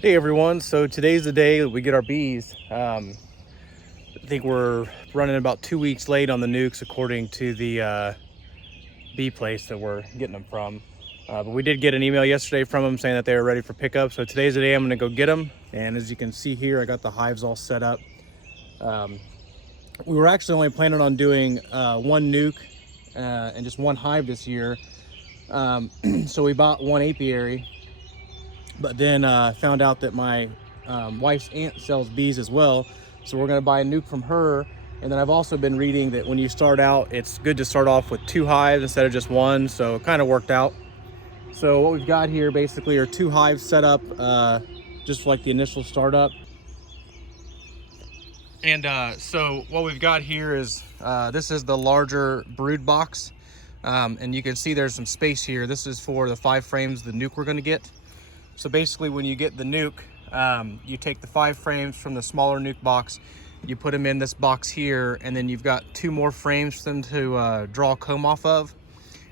Hey everyone, so today's the day that we get our bees. I think we're running about 2 weeks late on the nukes according to the bee place that we're getting them from. But we did get an email yesterday from them saying that they were ready for pickup. So today's the day I'm gonna go get them. And as you can see here, I got the hives all set up. Um, we were actually only planning on doing one nuke and just one hive this year. So we bought one apiary, but then found out that my wife's aunt sells bees as well, so we're going to buy a nuke from her. And then I've also been reading that when you start out, it's good to start off with 2 hives instead of just one, so it kind of worked out. So what we've got here basically are 2 hives set up just like the initial startup. And so what we've got here is this is the larger brood box, and you can see there's some space here. This is for the 5 frames the nuke we're going to get. So basically when you get the nuke, you take the 5 frames from the smaller nuke box, you put them in this box here, and then you've got 2 more frames for them to draw comb off of.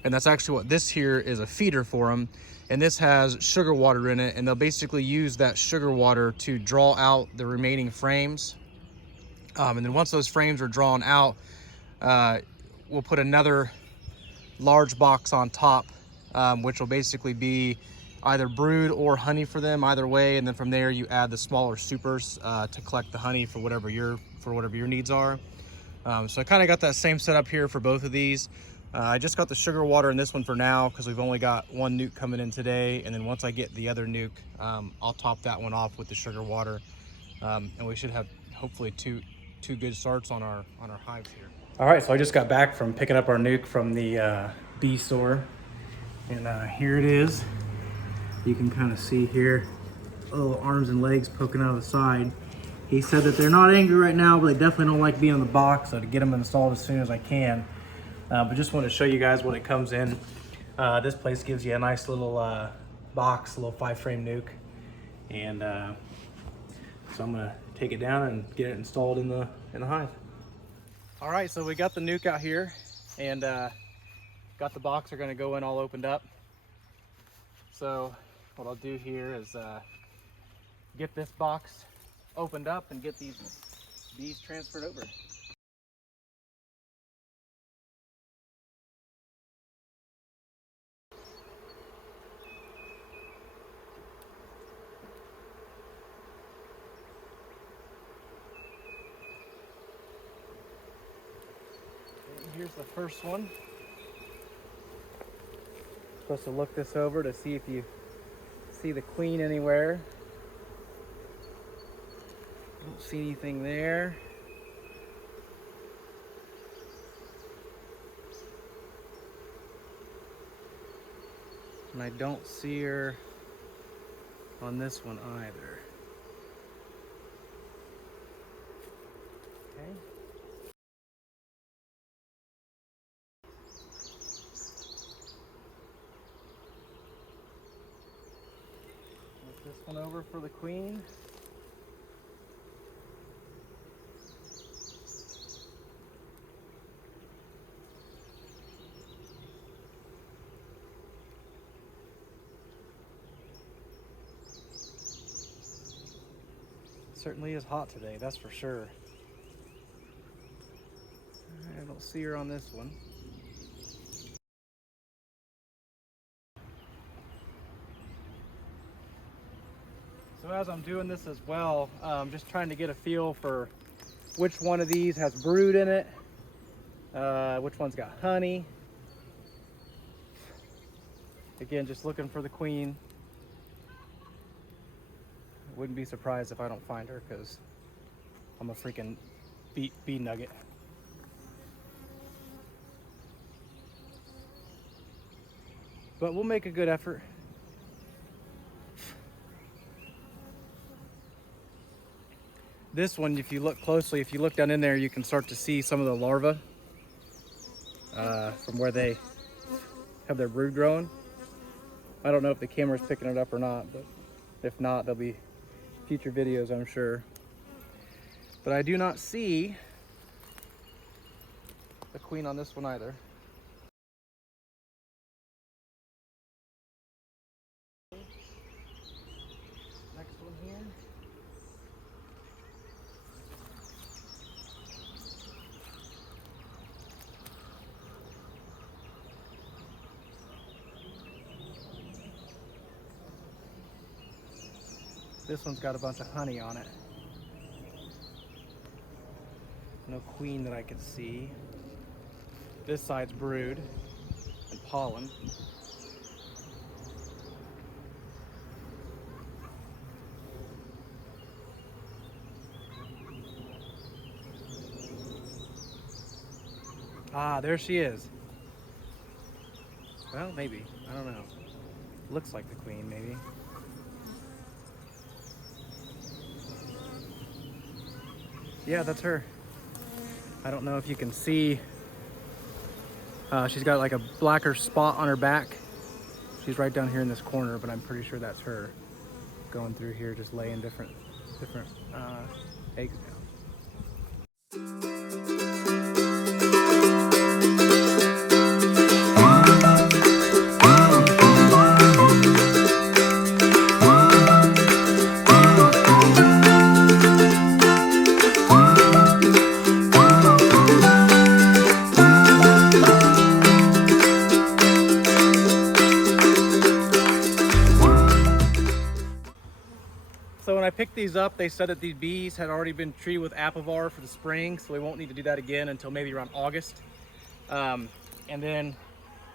And that's actually what this here is, a feeder for them. And this has sugar water in it, and they'll basically use that sugar water to draw out the remaining frames. And then once those frames are drawn out, we'll put another large box on top, which will basically be either brood or honey for them, either way. And then from there you add the smaller supers to collect the honey for whatever your needs are. So I kind of got that same setup here for both of these. I just got the sugar water in this one for now because we've only got one nuke coming in today, and then once I get the other nuke, I'll top that one off with the sugar water, and we should have hopefully two good starts on our hives here. All right, so I just got back from picking up our nuke from the bee store, and here it is. You can kind of see here, little arms and legs poking out of the side. He said that they're not angry right now, but they definitely don't like being in the box, so to get them installed as soon as I can. But just want to show you guys what it comes in. This place gives you a nice little box, a little 5-frame nuke, and so I'm gonna take it down and get it installed in the hive. All right, so we got the nuke out here, and got the box are gonna go in all opened up. So what I'll do here is get this box opened up and get these bees transferred over. And here's the first one. Supposed to look this over to see if you see the queen anywhere. Don't see anything there. And I don't see her on this one either. Okay. Flip this one over for the queen. Certainly is hot today, that's for sure. I don't see her on this one. So as I'm doing this as well, I'm just trying to get a feel for which one of these has brood in it, which one's got honey. Again, just looking for the queen. Wouldn't be surprised if I don't find her because I'm a freaking bee nugget. But we'll make a good effort. This one, if you look closely, if you look down in there, you can start to see some of the larvae from where they have their brood growing. I don't know if the camera's picking it up or not, but if not, there'll be future videos, I'm sure. But I do not see the queen on this one either. Next one This one's got a bunch of honey on it. No queen that I can see. This side's brood and pollen. Ah, there she is. Well, maybe. I don't know. Looks like the queen, maybe. Yeah, that's her. I don't know if you can see. She's got like a blacker spot on her back. She's right down here in this corner, but I'm pretty sure that's her going through here, just laying different eggs down. So when I picked these up, they said that these bees had already been treated with Apivar for the spring, so we won't need to do that again until maybe around August. And then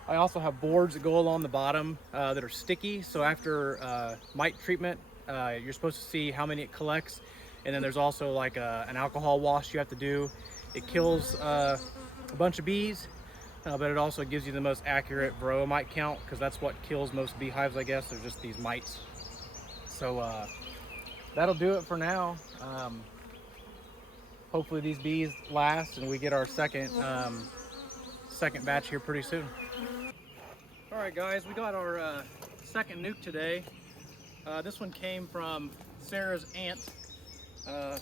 I also have boards that go along the bottom that are sticky. So after mite treatment, you're supposed to see how many it collects. And then there's also like an alcohol wash you have to do. It kills a bunch of bees, but it also gives you the most accurate varroa mite count, because that's what kills most beehives, I guess. They're just these mites. So that'll do it for now. Hopefully these bees last and we get our second batch here pretty soon. All right, guys, we got our second nuke today. This one came from Sarah's aunt,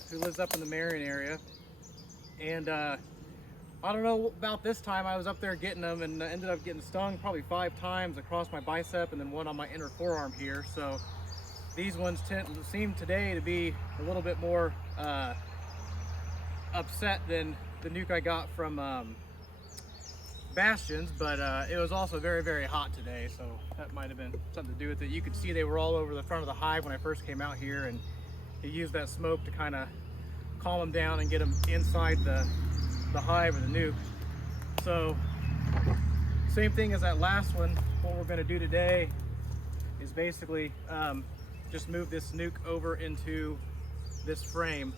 who lives up in the Marion area. And I don't know about this time, I was up there getting them and ended up getting stung probably 5 times across my bicep and then one on my inner forearm here. So these ones seem today to be a little bit more upset than the nuke I got from Bastions, but it was also very, very hot today, so that might have been something to do with it. You could see they were all over the front of the hive when I first came out here, and he used that smoke to kind of calm them down and get them inside the hive or the nuke. So same thing as that last one. What we're going to do today is basically just move this nuke over into this frame.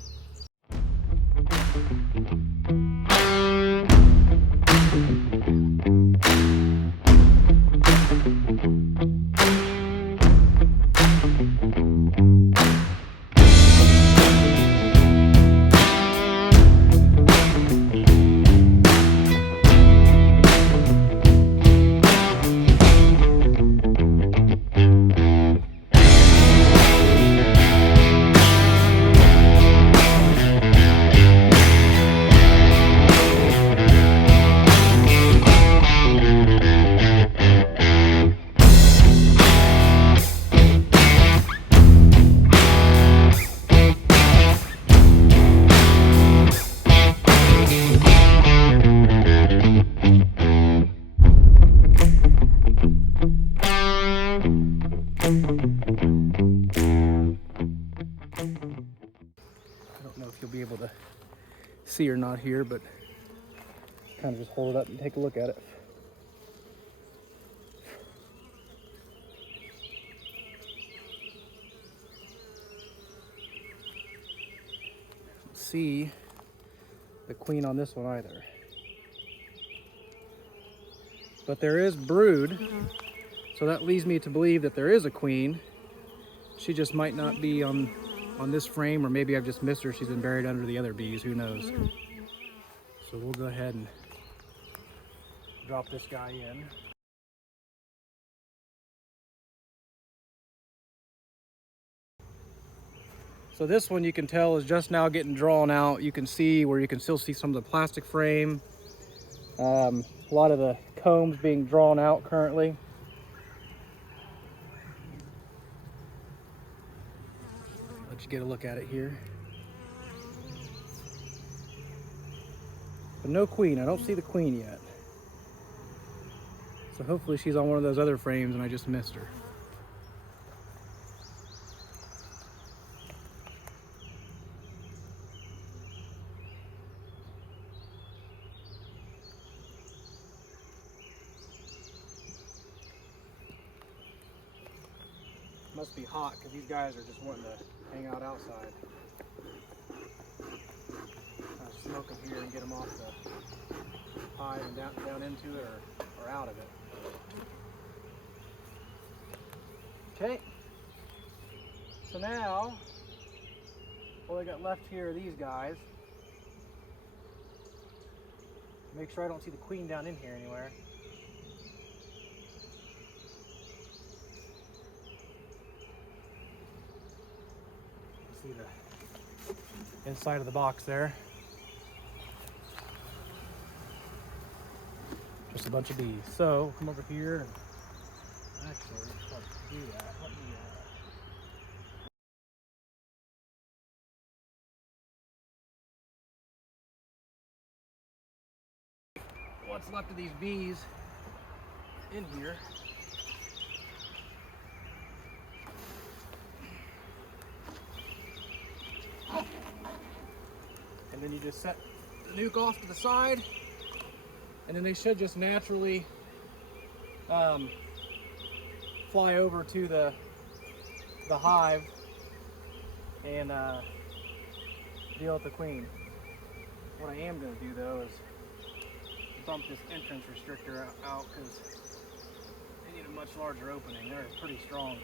See or not here, but kind of just hold it up and take a look at it. Don't see the queen on this one either, but there is brood, so that leads me to believe that there is a queen. She just might not be on this frame, or maybe I've just missed her. She's been buried under the other bees, who knows. So we'll go ahead and drop this guy in. So this one, you can tell, is just now getting drawn out. You can see where you can still see some of the plastic frame. A lot of the combs being drawn out currently. Let you get a look at it here. But no queen. I don't see the queen yet. So hopefully she's on one of those other frames and I just missed her. Must be hot because these guys are just wanting to hang out outside. Smoke them here and get them off the hive and down into it or out of it. Okay. So now, all I got left here are these guys. Make sure I don't see the queen down in here anywhere. See the inside of the box there. Just a bunch of bees. So come over here and actually let's do that. Let me what's left of these bees in here. And then you just set the nuke off to the side, and then they should just naturally fly over to the hive and deal with the queen. What I am going to do though is bump this entrance restrictor out because they need a much larger opening. They're a pretty strong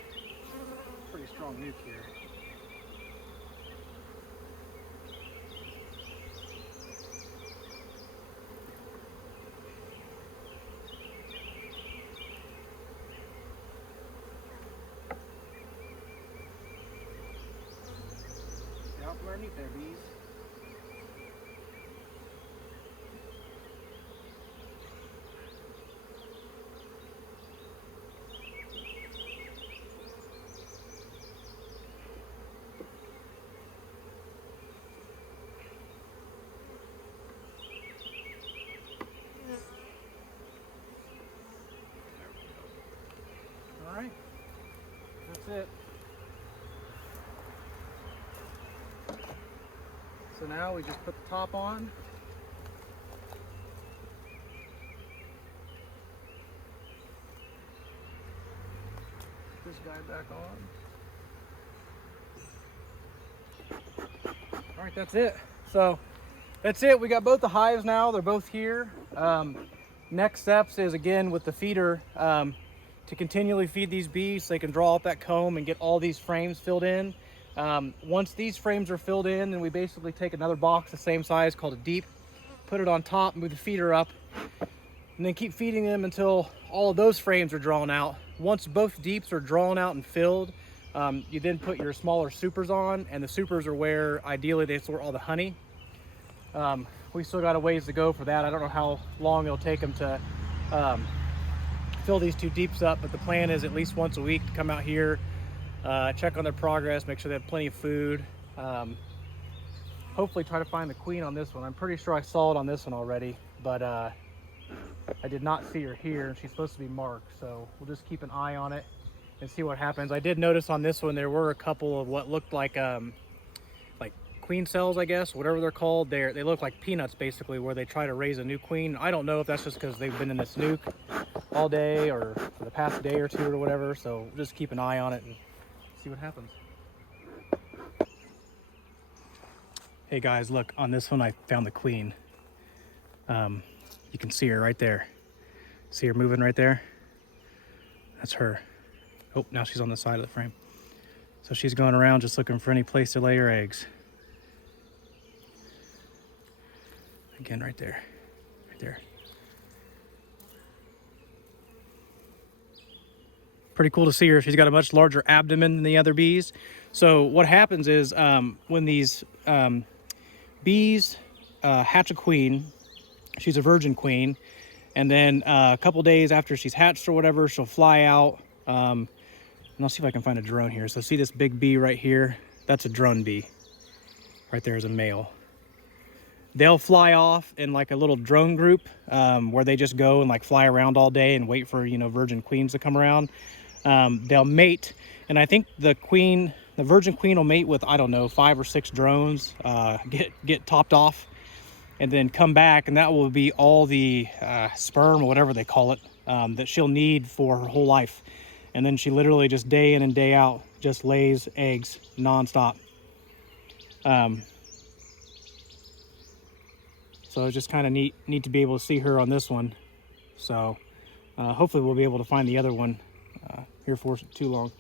nuke here. Get out from underneath there, bees. Alright, that's it. So now we just put the top on. Put this guy back on. Alright, that's it. So that's it. We got both the hives now. They're both here. Next steps is again with the feeder. To continually feed these bees so they can draw up that comb and get all these frames filled in. Once these frames are filled in, then we basically take another box the same size called a deep, put it on top, move the feeder up, and then keep feeding them until all of those frames are drawn out. Once both deeps are drawn out and filled, you then put your smaller supers on, and the supers are where ideally they store all the honey. We still got a ways to go for that. I don't know how long it'll take them to fill these two deeps up, but the plan is at least once a week to come out here, check on their progress, make sure they have plenty of food. Hopefully try to find the queen on this one. I'm pretty sure I saw it on this one already, but I did not see her here. She's supposed to be marked, so we'll just keep an eye on it and see what happens. I did notice on this one there were a couple of what looked like queen cells, I guess, whatever they're called. They look like peanuts basically, where they try to raise a new queen. I don't know if that's just because they've been in this nuke all day or for the past day or two or whatever, so just keep an eye on it and see what happens. Hey guys, look, on this one I found the queen. You can see her right there. See her moving right there? That's her. Oh, now she's on the side of the frame. So she's going around just looking for any place to lay her eggs. Again, right there, right there. Pretty cool to see her. She's got a much larger abdomen than the other bees. So what happens is when these bees hatch a queen, she's a virgin queen, and then a couple days after she's hatched or whatever, she'll fly out. And I'll see if I can find a drone here. So see this big bee right here? That's a drone bee. Right there is a male. They'll fly off in like a little drone group where they just go and like fly around all day and wait for, you know, virgin queens to come around. They'll mate, and I think the virgin queen will mate with, I don't know, 5 or 6 drones, get topped off, and then come back, and that will be all the sperm or whatever they call it that she'll need for her whole life. And then she literally just day in and day out just lays eggs nonstop. So it's just kind of neat to be able to see her on this one. So hopefully we'll be able to find the other one here for too long.